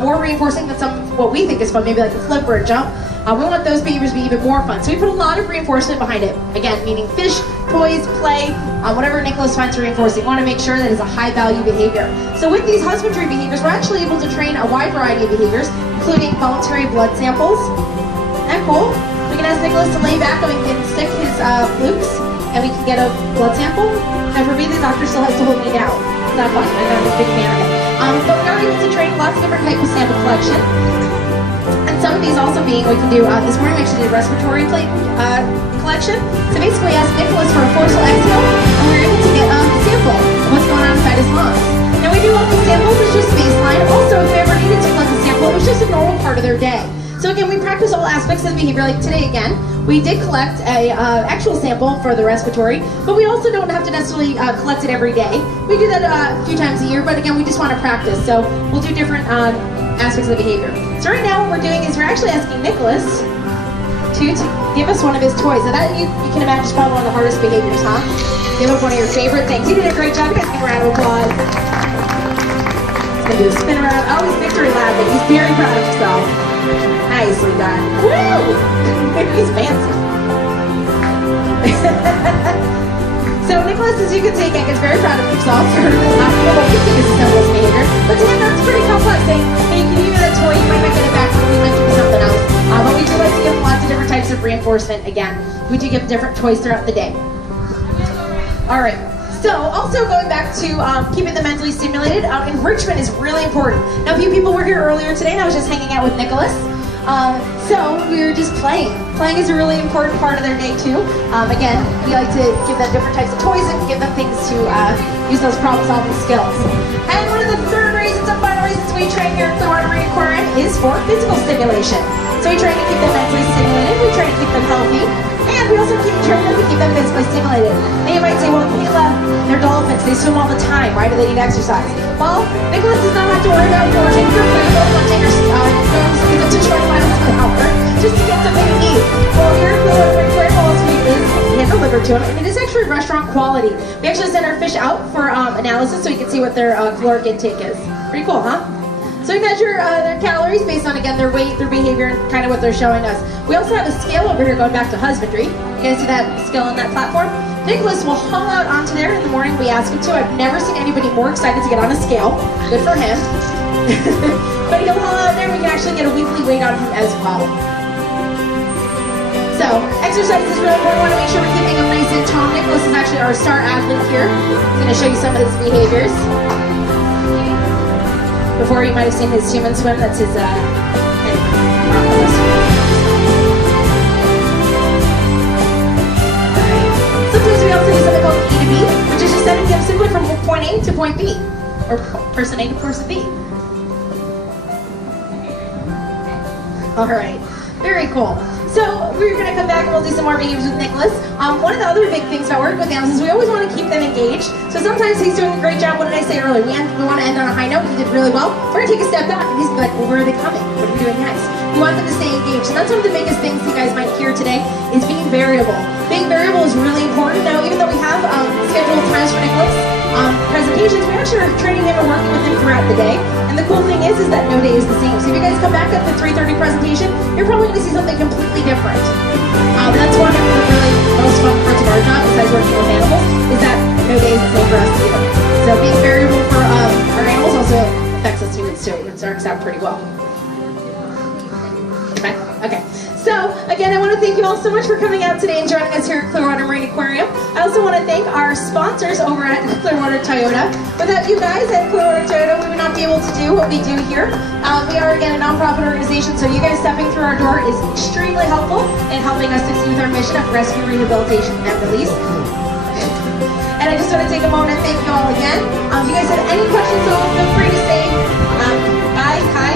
more reinforcing than some what we think is fun, maybe like a flip or a jump. We want those behaviors to be even more fun. So we put a lot of reinforcement behind it. Again, meaning fish, toys, play, whatever Nicholas finds reinforcing. We want to make sure that it's a high value behavior. So with these husbandry behaviors, we're actually able to train a wide variety of behaviors, including voluntary blood samples. Isn't that cool? We can ask Nicholas to lay back and we can stick his flukes and we can get a blood sample. Now for me, the doctor still has to hold me down. It's not fun. I'm a big fan of it. But we are able to train lots of different types of sample collection. And some of these also being, we can do, this morning we actually did respiratory plate collection. So basically we asked Nicholas for a forceful exhale, and we were able to get a sample of what's going on inside his lungs. Now we do all these samples, it's just baseline. Also, if we ever needed to collect a sample, it was just a normal part of their day. So again, we practice all aspects of the behavior. Like today again, we did collect a actual sample for the respiratory, but we also don't have to necessarily collect it every day. We do that a few times a year, but again, we just want to practice. So we'll do different aspects of the behavior. So right now what we're doing is we're actually asking Nicholas to give us one of his toys. Now that you can imagine is probably one of the hardest behaviors, huh? Give up one of your favorite things. He did a great job. You guys give him a round of applause. He's going to do a spin around. Oh, he's victory laughing. He's very proud of himself. Nicely done. Woo! He's fancy. So Nicholas, as you can see, again, gets very proud of himself for what we think is the simplest behavior. But to him, that's pretty complex. Saying, hey, you can give me that toy, you might not get it back, but we might do something else. But we do like to give him lots of different types of reinforcement. Again, we do give different toys throughout the day. All right. So, also going back to keeping them mentally stimulated, enrichment is really important. Now, a few people were here earlier today, and I was just hanging out with Nicholas. So we were just playing. Playing is a really important part of their day too. Again, we like to give them different types of toys and give them things to use those problem-solving skills. And one of the third reasons and final reasons we train here at Clearwater Marine Aquarium is for physical stimulation. So we train to keep them mentally stimulated, we train to keep them healthy, and we also train them to keep them physically stimulated. And you might say, well, Kayla, they're dolphins, they swim all the time, why do they need exercise? Well, Nicholas does not have to worry about gorging for food or taking her to 20 miles an hour just to get something to eat. Well, here at Clearwater Marine Aquarium, all we is hand delivered to them, and it is actually restaurant quality. We actually send our fish out for analysis so we can see what their caloric intake is. Pretty cool, huh? So we measure their calories based on, again, their weight, their behavior, and kind of what they're showing us. We also have a scale over here going back to husbandry. You guys see that scale on that platform? Nicholas will haul out onto there in the morning. We ask him to. I've never seen anybody more excited to get on a scale. Good for him. But he'll haul out there and we can actually get a weekly weight on him as well. So, exercise is really important. We want to make sure we're keeping him nice and tall. Nicholas is actually our star athlete here. He's going to show you some of his behaviors. Before you might have seen his human swim, that's his Sometimes we also do something called E to B, which is just sending him simply from point A to point B, or person A to person B. All right, very cool. So we're going to come back and we'll do some more behaviors with Nicholas. One of the other big things about working with animals is we always want to keep them engaged. So sometimes he's doing a great job. What did I say earlier? We want to end on a high note. He did really well. We're going to take a step back and he's like, well, where are they coming? What are we doing next? We want them to stay engaged. And that's one of the biggest things you guys might hear today is being variable. Being variable is really important. Now, even though we have scheduled times for Nicholas presentations, we actually are training him and working with him throughout the day. And the cool thing is that no day is the same. So if you guys come back at the 3:30 presentation, you're probably going to see something completely different. That's one of the really most fun parts of our job, besides working with animals, is that no day is the same for us either. So being variable for our animals also affects us humans too. It works out pretty well. Okay. So, again, I want to thank you all so much for coming out today and joining us here at Clearwater Marine Aquarium. I also want to thank our sponsors over at Clearwater Toyota. Without you guys at Clearwater Toyota, we would not be able to do what we do here. We are, again, a nonprofit organization, so you guys stepping through our door is extremely helpful in helping us succeed with our mission of rescue, rehabilitation, and release. And I just want to take a moment and thank you all again. If you guys have any questions at all, feel free to say bye, hi,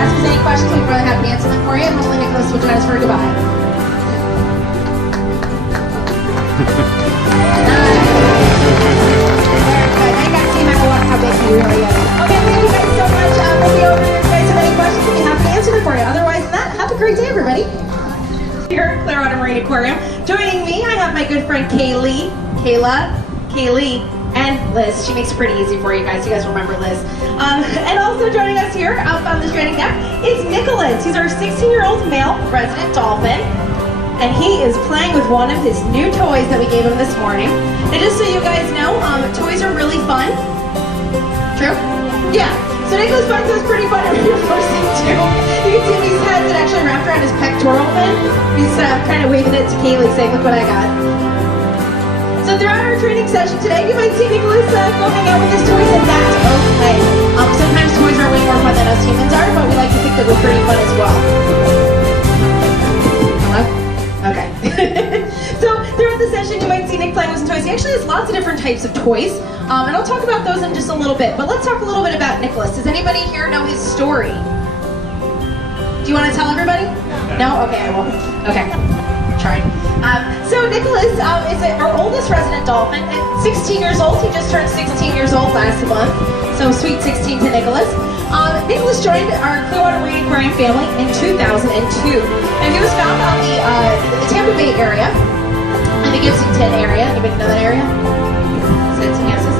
ask us any questions. We'd really happy to answer them for you. And hopefully Nicholas will join us for a goodbye. How big he really is. Okay, thank you guys so much. We'll be over here. If you guys have any questions, we'll be happy to answer them for you. Otherwise than that, have a great day, everybody. Here at Clearwater Marine Aquarium. Joining me, I have my good friend Kaylee, and Liz. She makes it pretty easy for you guys. You guys remember Liz. And also joining us here, on the stranding deck is Nicholas. He's our 16-year-old male resident dolphin. And he is playing with one of his new toys that we gave him this morning. And just so you guys know, toys are really fun. True? Yeah. So Nicholas finds those pretty fun and reinforcing too. You can see his head that actually wrapped around his pectoral fin. He's kind of waving it to Kaylee saying, look what I got. So throughout our training session today, you might see Nicholas go hang out with his toys, and that's okay. Sometimes toys are way more fun than us humans are, but we like to think that we're pretty fun as well. Hello? Okay. So throughout the session, you might see Nick playing with some toys. He actually has lots of different types of toys, and I'll talk about those in just a little bit. But let's talk a little bit about Nicholas. Does anybody here know his story? Do you want to tell everybody? No? Okay, I will. Okay. Try. So Nicholas is our oldest resident dolphin. At 16 years old, he just turned 16 years old last month. So sweet 16 to Nicholas. Nicholas joined our Clearwater Marine Aquarium family in 2002. And he was found on the Tampa Bay area, and the Gibsonton area. Anybody know that area? Said some yeses.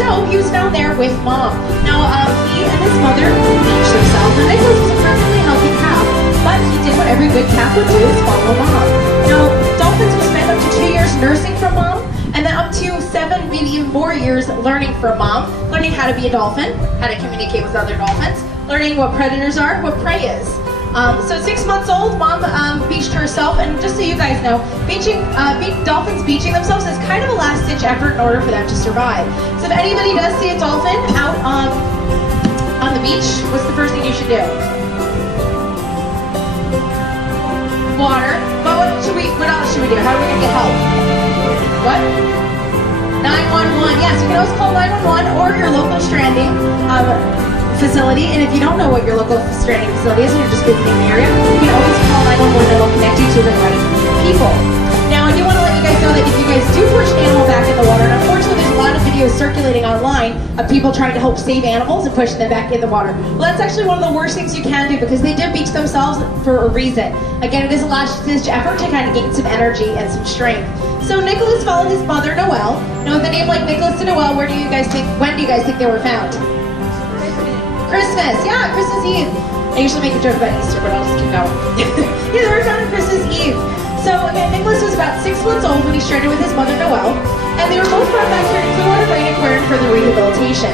So he was found there with mom. Now he and his mother beached themselves. And Nicholas was a perfectly healthy calf, but he did what every good calf would do, is follow mom. Now dolphins will spend up to 2 years nursing from mom, and then up to 7, maybe even more years learning from mom, learning how to be a dolphin, how to communicate with other dolphins, learning what predators are, what prey is. So 6 months old, mom beached herself, and just so you guys know, dolphins beaching themselves is kind of a last-ditch effort in order for them to survive. So if anybody does see a dolphin out on the beach, what's the first thing you should do? Water. But what else should we do? How are we going to get help? What? 911. Yes, you can always call 911 or your local stranding facility. And if you don't know what your local stranding facility is and you're just visiting the area, you can always call 911 and they'll connect you to the right people. Now, I do want to let you guys know that if you guys do push an animal back in the water, and unfortunately there's a lot of videos circulating online of people trying to help save animals and pushing them back in the water. Well, that's actually one of the worst things you can do, because they did beach themselves for a reason. Again, it is a last-ditch effort to kind of gain some energy and some strength. So Nicholas followed his mother, Noelle. Now, with a name like Nicholas and Noelle, when do you guys think they were found? Christmas, yeah, Christmas Eve. I usually make a joke about Easter, but I'll just keep going. Yeah, they were found on Christmas Eve. So again, Nicholas was about 6 months old when he stranded with his mother, Noelle, and they were both brought back here to Clearwater Marine Aquarium for the rehabilitation.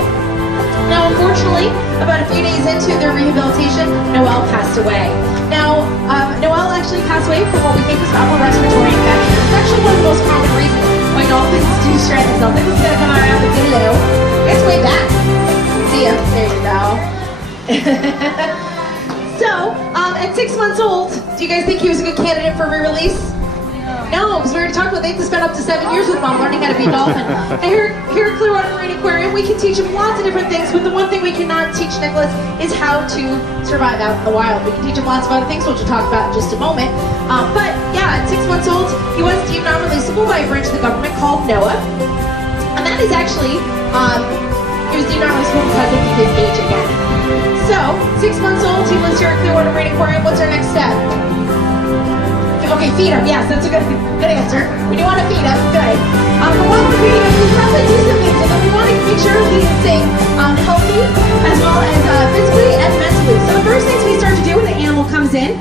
Now, unfortunately, about a few days into their rehabilitation, Noelle passed away. Now, Noelle actually passed away from what we think is an upper respiratory infection. It's actually one of the most common reasons why dolphins do strand themselves. Nicholas is going to come around and say hello. It's way back. See ya. There you go. So, at 6 months old, do you guys think he was a good candidate for re-release? No, because we already talked about they have to spend up to 7 years with mom learning how to be a dolphin. And here at Clearwater Marine Aquarium, we can teach him lots of different things, but the one thing we cannot teach Nicholas is how to survive out in the wild. We can teach him lots of other things, which we'll talk about in just a moment. But yeah, at 6 months old, he was deemed non-releasable by a branch of the government called NOAA. And that is actually, he was deemed non-releasable because of his age again. So, 6 months old, he lives here at Clearwater Marine Aquarium. What's our next step? Okay, feed him. Yes, that's a good answer. We do want to feed him. Good. But while we're feeding him, we probably do some things. So we want to make sure he is staying healthy, as well as physically and mentally. So the first things we start to do when the animal comes in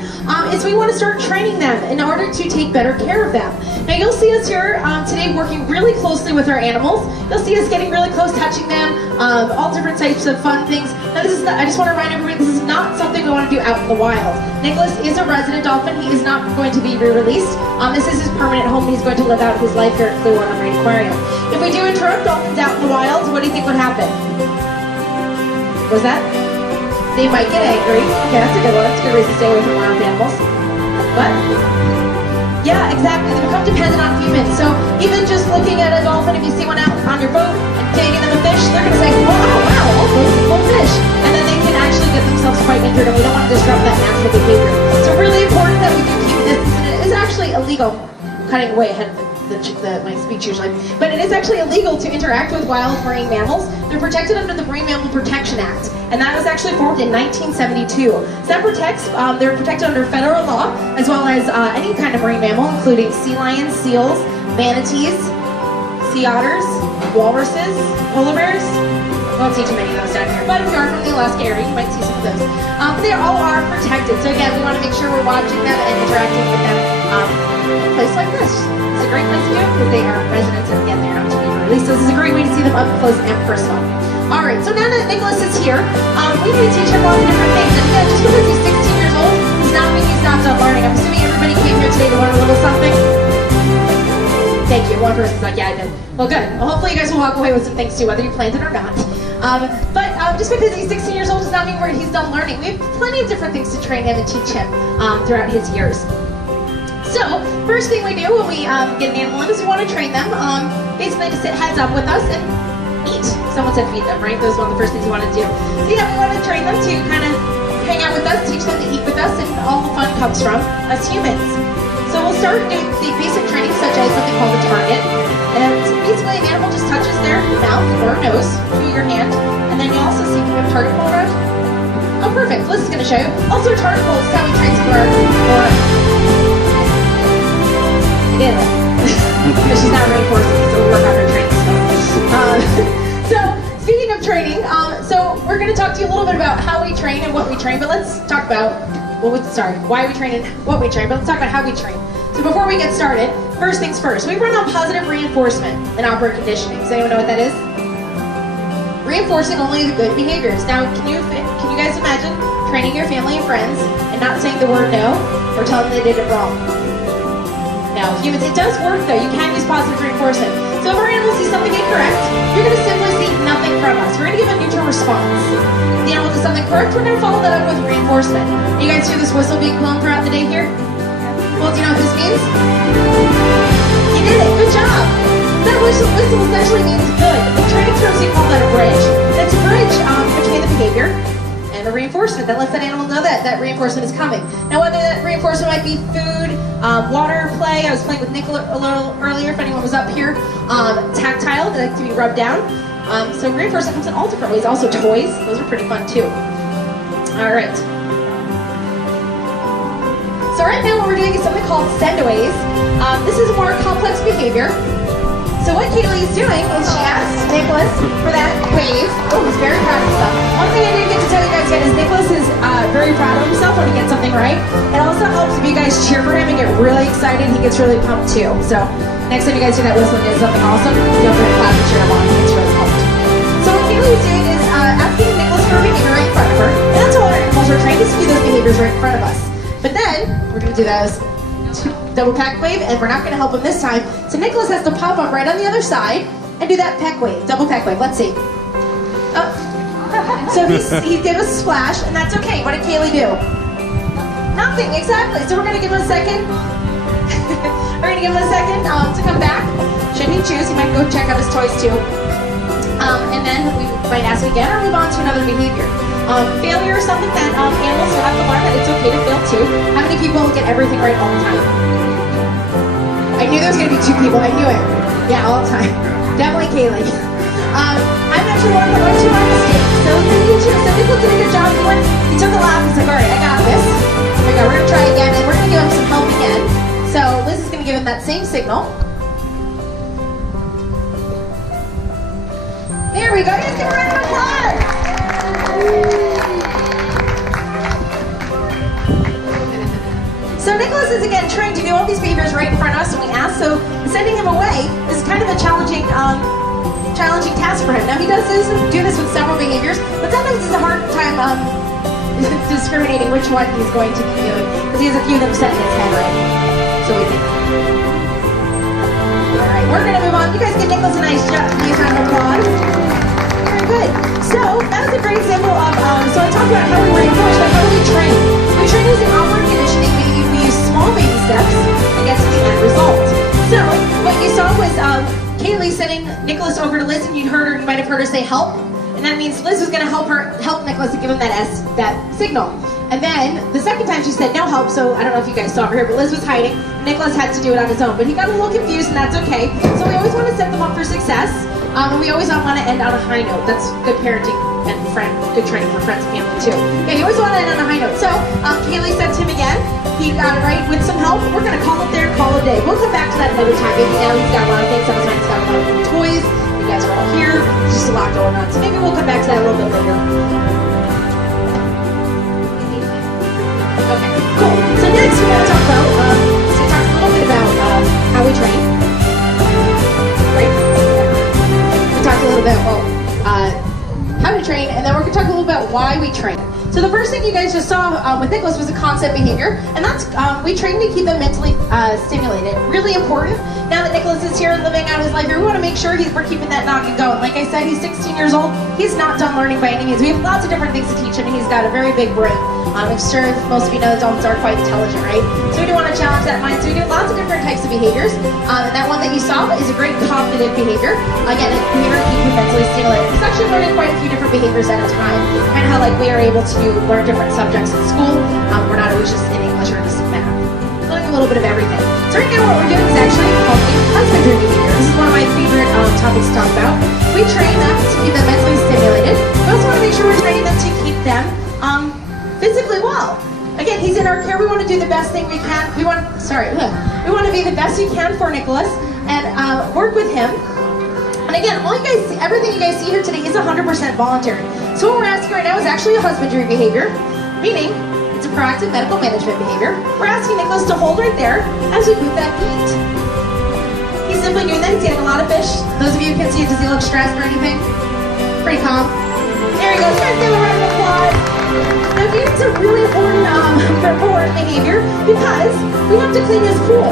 is we want to start training them in order to take better care of them. Now you'll see us here today working really closely with our animals. You'll see us getting really close, touching them, all different types of fun things. Now this is not, I just want to remind everybody, this is not something we want to do out in the wild. Nicholas is a resident dolphin. He is not going to be re-released. This is his permanent home. He's going to live out his life here at Clearwater Marine Aquarium. If we do interrupt dolphins out in the wild, what do you think would happen? What was that? They might get angry. Okay, that's a good one. That's a good reason to stay away from wild animals. What? Yeah, exactly. They become dependent on humans. So even just looking at a dolphin, if you see one out on your boat and taking them a fish, they're going to say, oh, wow, full fish. And then they can actually get themselves quite injured, and we don't want to disrupt that natural behavior. So really important that we do keep distance, and it is actually illegal. I'm cutting way ahead of my speech usually. But it is actually illegal to interact with wild marine mammals. They're protected under the Marine Mammal Protection Act, and that was actually formed in 1972. So that protects, they're protected under federal law, as well as any kind of marine mammal, including sea lions, seals, manatees, sea otters, walruses, polar bears. won't see too many of those down here, but if you are from the Alaska area, you might see some of those. They all are protected, so again, we want to make sure we're watching them and interacting with them. A place like this is a great place to do it because they are residents, and again, they're not to be released, so this is a great way to see them up close and personal. All right, so now that Nicholas is here, we need to teach him lots of different things, and again, just because he's 16 years old does not mean he's not done learning. I'm assuming everybody came here today to learn a little something. Thank you. One person's like, yeah, I did. Well, good. Well, hopefully you guys will walk away with some things too, whether you planned it or not. But just because he's 16 years old does not mean he's done learning. We have plenty of different things to train him and teach him throughout his years. So, first thing we do when we get an animal in is we want to train them basically to sit heads up with us and eat. Someone said feed them, right? Those are one of the first things you want to do. So yeah, we want to train them to kind of hang out with us, teach them to eat with us, and all the fun comes from us humans. So we'll start doing the basic training such as something called a target. And basically an animal just touches their mouth or nose through your hand. And then you'll also see, can we have a target pull around? Oh, perfect. Liz is going to show you. Also, a target pull is how we train some of our... I did it. But she's not reinforcing, so we'll work on her training skills. So, speaking of training, so we're going to talk to you a little bit about how we train and what we train, but let's talk about why we train and what we train, but let's talk about how we train. So before we get started, first things first, we run on positive reinforcement in operant conditioning. Does anyone know what that is? Reinforcing only the good behaviors. Now, can you guys imagine training your family and friends and not saying the word no or telling them they did it wrong? No, humans, it does work though. You can use positive reinforcement. So if our animal sees something incorrect, you're going to simply see nothing from us. We're going to give a neutral response. If the animal does something correct, we're going to follow that up with reinforcement. You guys hear this whistle being blown throughout the day here? Well, do you know what this means? You did it. Good job. That whistle essentially means good. In training terms, we call that a bridge. It's a bridge between the behavior and the reinforcement that lets that animal know that reinforcement is coming. Now, whether that reinforcement might be food, water, play. I was playing with Nick a little earlier, if anyone was up here. Tactile, that to be rubbed down. So reinforcement comes in all different ways. Also toys, those are pretty fun too. All right. So right now what we're doing is something called sendaways. This is a more complex behavior. So what Kaylee is doing is she asked Nicholas for that wave. Oh, he's very proud of himself. One thing I didn't get to tell you guys yet is Nicholas is very proud of himself when he gets something right. It also helps if you guys cheer for him and get really excited. He gets really pumped too. So next time you guys hear that whistle and get something awesome, feel free to clap and cheer him on. He gets really pumped. So what Kaylee is doing is asking Nicholas for a behavior right in front of her. And that's all our animals are trained is to do those behaviors right in front of us. But then we're going to do those double peck wave, and we're not going to help him this time. So Nicholas has to pop up right on the other side and do that peck wave, double peck wave. Let's see. Oh. So he did a splash, and that's okay. What did Kaylee do? Nothing, exactly. So we're going to give him a second. We're going to give him a second to come back. Should he choose, he might go check out his toys too. And then we might ask again or move on to another behavior. Failure is something that animals will have to learn that it's okay to fail too. How many people get everything right all the time? I knew there was going to be two people. I knew it. Yeah, all the time. Definitely Kaylee. I'm actually one of the ones who are mistakes. So Nicholas did a good job. He took a lap. He's like, all right, I got this. Here we go. We're going to try again, and we're going to give him some help again. So Liz is going to give him that same signal. There we go. You guys give a round of applause. So Nicholas is again trained to do all these behaviors right in front of us when we ask. So sending him away is kind of a challenging task for him. Now he does do this with several behaviors, but sometimes it's a hard time discriminating which one he's going to be doing because he has a few of them set in his head already. So we think. All right, we're gonna move on. You guys give Nicholas a nice round of applause. Very good. So that was a great example of. So I talked about how we reinforce, but how do we train? We train using operant conditioning. We use small baby steps and get to the end result. So what you saw was Kaylee sending Nicholas over to Liz, and you might have heard her say help, and that means Liz was going to help Nicholas and give him that signal. And then the second time she said no help, so I don't know if you guys saw over here, but Liz was hiding. Nicholas had to do it on his own, but he got a little confused, and that's okay. So we always want to set them up for success, and we always want to end on a high note. That's good parenting and good training for friends and family too. Yeah, you always want to end on a high note. So Kaylee sent him again. He got it right with some help. We're going to call it there and call it a day. We'll come back to that another time. Maybe now he's got a lot of things on his mind. He's got a lot of toys. He guys are all here. There's just a lot going on. So maybe we'll come back to that a little bit later. Okay, cool. So next we're going to talk about, so we talked a little bit about how we train. Right? We talked a little bit about how to train, and then we're going to talk a little about why we train. So the first thing you guys just saw with Nicholas was a concept behavior, and that's we train to keep them mentally stimulated. Really important. Now that Nicholas is here living out his life, we want to make sure we're keeping that noggin going. Like I said, he's 16 years old. He's not done learning by any means. We have lots of different things to teach him, and he's got a very big brain. I'm sure most of you know adults are quite intelligent, right? So we do want to challenge that mind. So we do lots of different types of behaviors, and that one that you saw is a great cognitive behavior. Again, a behavior to keep you mentally stimulated. He's actually learning quite a few different behaviors at a time, and how like we are able to learn different subjects in school. We're not always just in English or just math. Learning a little bit of everything. So right now what we're doing is actually called a husbandry behavior. This is one of my favorite topics to talk about. We train them to keep them mentally stimulated. We also want to make sure we're training them to keep them physically well. Again, he's in our care. We want to do the best thing we can. We want to be the best we can for Nicholas and work with him. And again, all you guys see, everything you guys see here today is 100% voluntary. So what we're asking right now is actually a husbandry behavior, meaning it's a proactive medical management behavior. We're asking Nicholas to hold right there as we move that gate. He's simply doing that. He's getting a lot of fish. Those of you who can see, does he look stressed or anything? Pretty calm. There he goes. Guys, give a round of applause. Now, gate's a really important behavior because we have to clean his pool.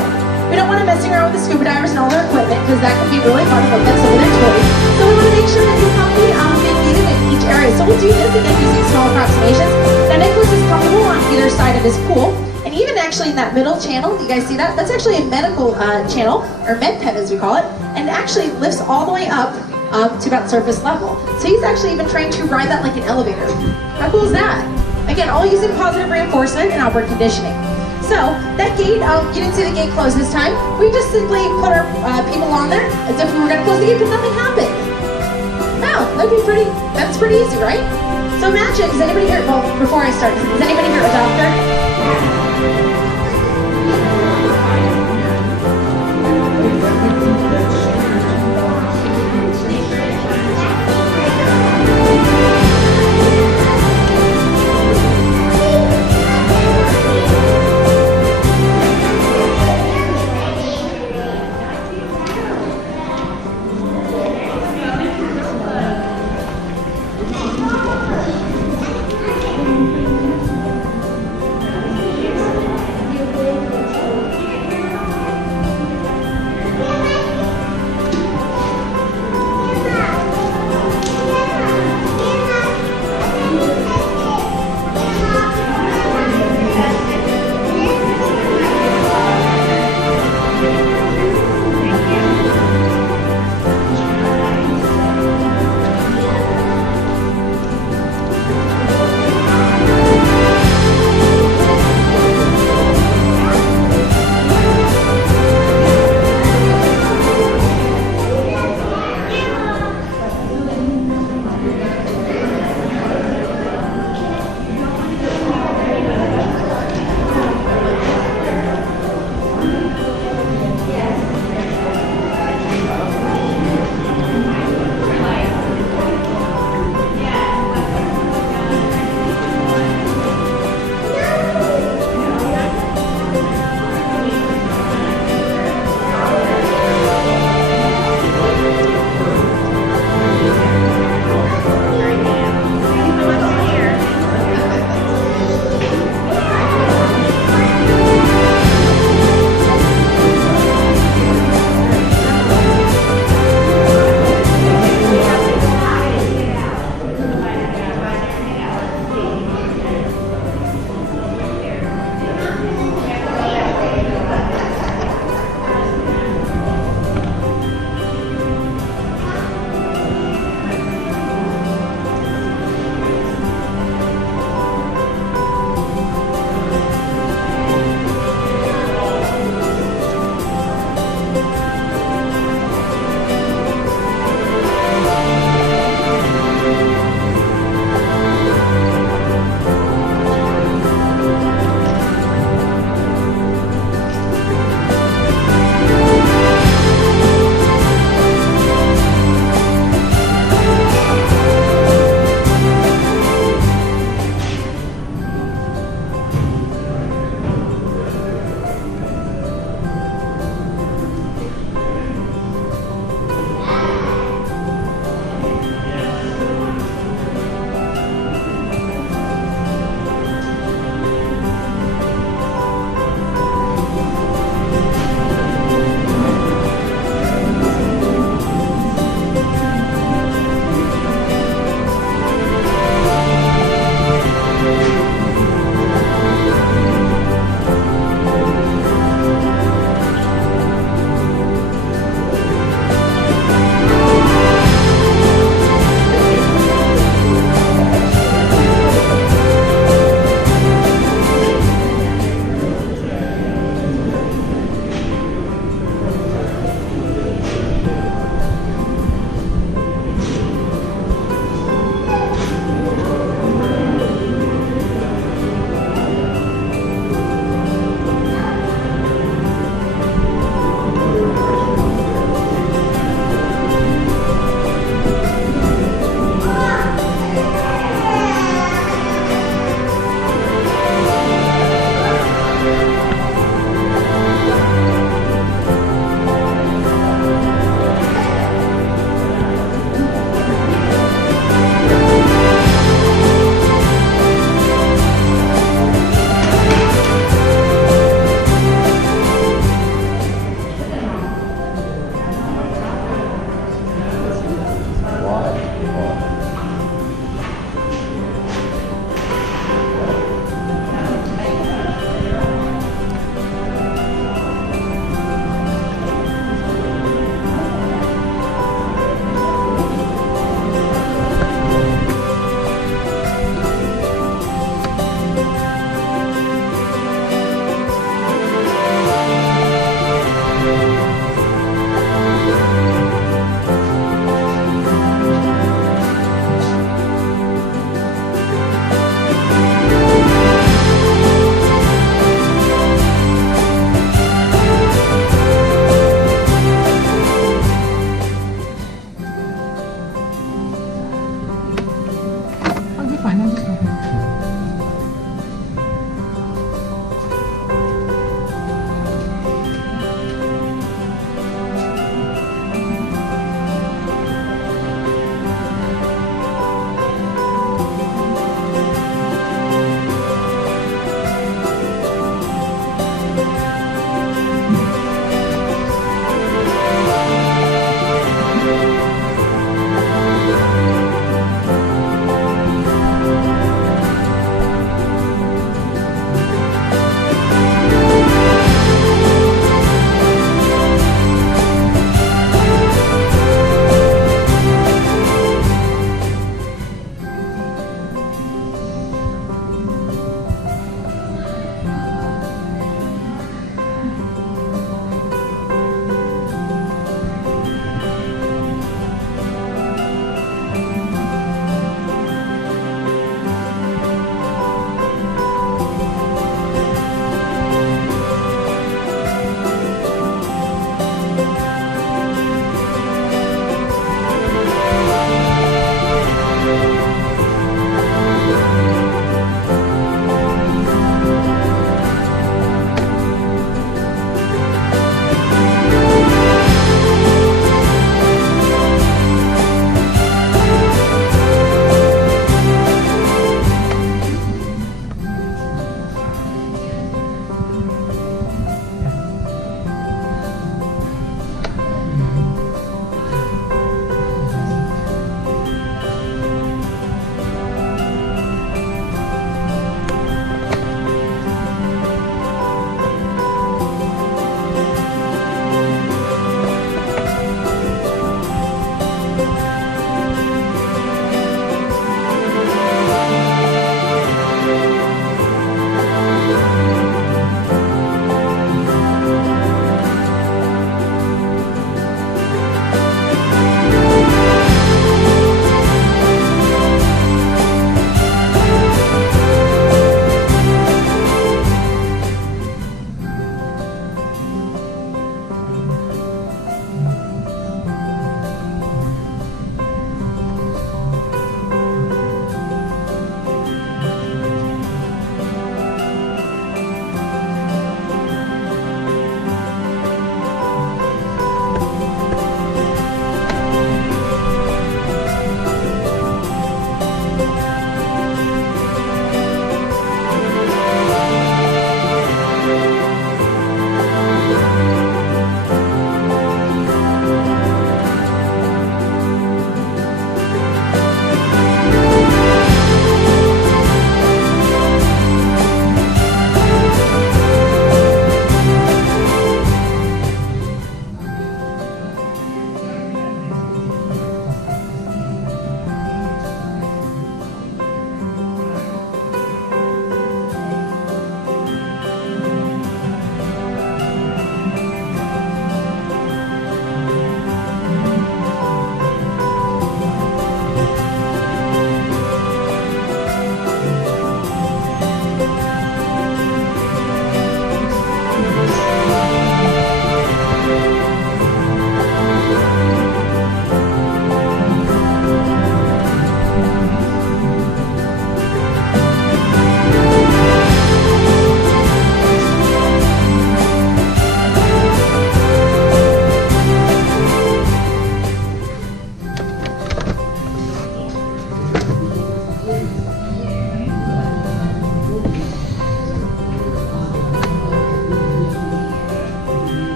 We don't want him messing around with the scuba divers and all their equipment because that can be really fun to look at some of their toys. So we want to make sure that he's healthy and needed in each area. So we'll do this again using small approximations. Now Nicholas is comfortable on either side of his pool, and even actually in that middle channel, you guys see that? That's actually a medical channel, or med pen as we call it, and actually lifts all the way up to about surface level. So he's actually even trained to ride that like an elevator. How cool is that? Again, all using positive reinforcement and outward conditioning. So that gate, you didn't see the gate close this time. We just simply put our people on there as if we were going to close the gate, but nothing happened. Wow, that's pretty easy, right? So imagine, is anybody here, well, before I start, is anybody here a doctor?